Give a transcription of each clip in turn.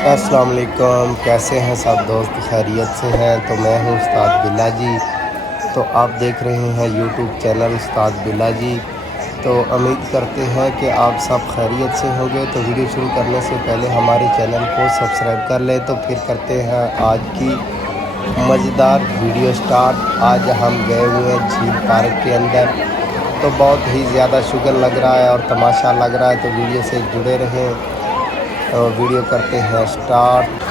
अस्सलाम वालेकुम, कैसे हैं सब दोस्त? खैरियत से हैं? तो मैं हूं उस्ताद बिल्ला जी। तो आप देख रहे हैं यूट्यूब चैनल उस्ताद बिल्ला जी। तो उम्मीद करते हैं कि आप सब खैरियत से होंगे। तो वीडियो शुरू करने से पहले हमारे चैनल को सब्सक्राइब कर लें। तो फिर करते हैं आज की मज़ेदार वीडियो स्टार्ट। आज हम गए हुए हैं झील पार्क के अंदर। तो बहुत ही ज़्यादा शुगर लग रहा है और तमाशा लग रहा है। तो वीडियो से जुड़े रहें। तो वीडियो करते हैं स्टार्ट।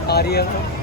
खा रही है।